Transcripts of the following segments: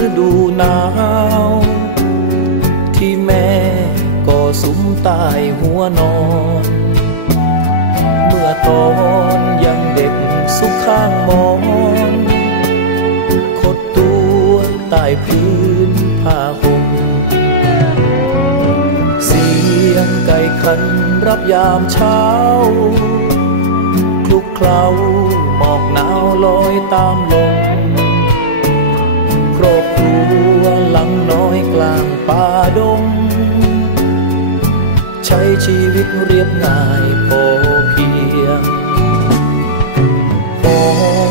ฤดูหนาว ที่แม่ก็สุมตายหัวนอน เมื่อตอนยังเด็กสุขข้างมอนคดตัวใต้พื้นผ้าห่มเสียงไก่ขันรับยามเช้าคลุกเคล้าหมอกหนาวลอยตามลมัวหลังน้อยกลางป่าดง ใช้ชีวิตเรียบง่ายพอเพียงหอ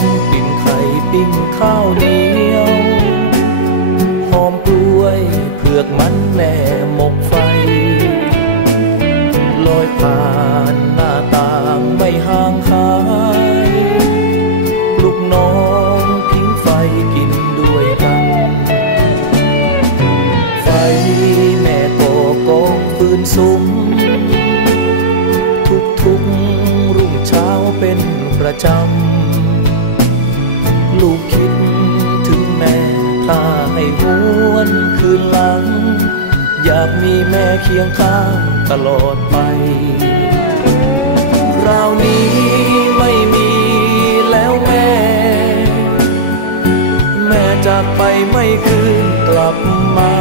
มปิ่นไข่ปิ้งข้าวเหนียวหอมกล้วยเผือกมันแม่หมกไฟ ลอยผ่านหน้าต่างไม่ห่าง เป็นประจำ ลูกคิดถึงแม่ถ้าให้หวนคืนหลัง อยากมีแม่เคียงข้างตลอดไป คราวนี้ไม่มีแล้วแม่ แม่จากไปไม่คืนกลับมา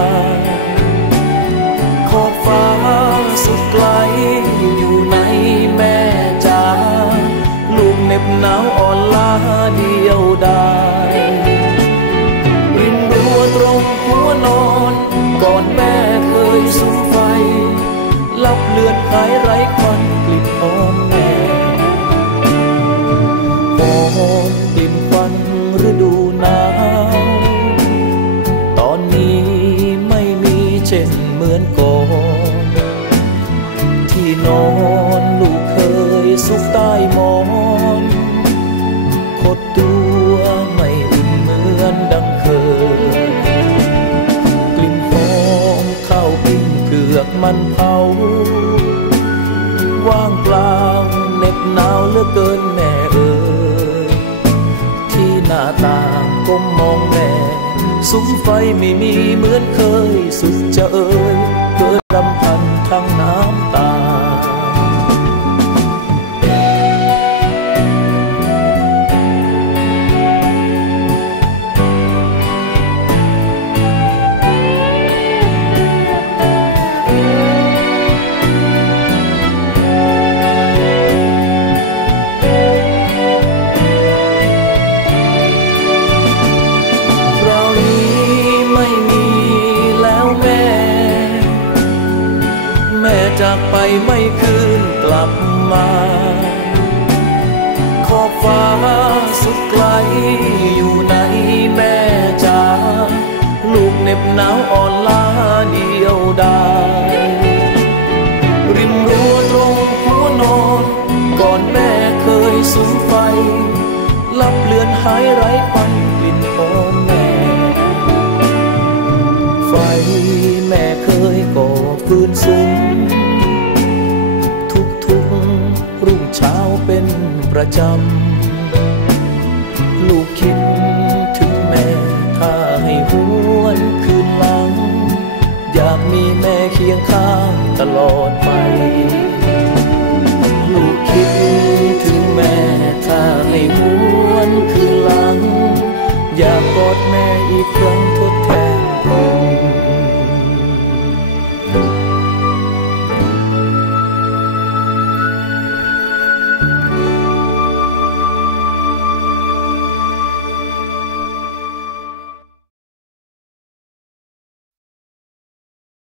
ก่อนแม่เคยสูงไฟ ลับเลือนหายไร้ควันกลิ่นหอมแม่หอมกลิ่นควันฤดูหนาวตอนนี้ไม่มีเช่นเหมือนก่อน ที่นอนลูกเคยสุขใต้หมอน คดตัวางเปล่าเหน็บหนาวเหลือเกินแม่เอ๋ยที่หน้าต่างก้มมองแม่สุมไฟไม่มีเหมือนเคยสุดจะเอ่ยเกิดลำพันทั้งน้ำตา จากไปไม่คืนกลับมา ขอบฟ้าสุดไกลอยู่ในแม่จ๋าลูกเหน็บหนาวอ่อนล้าเดียวดายริมรั้วตรงหัวนอน ก่อนแม่เคยสูงไฟ ลับเลือนหายไร้ควันกลิ่นหอมแม่ ไฟแม่เคยก่อฟืนสุม จำ ลูกคิดถึงแม่ถ้าให้หวนคืนหลัง อยากมีแม่เคียงข้างตลอดไป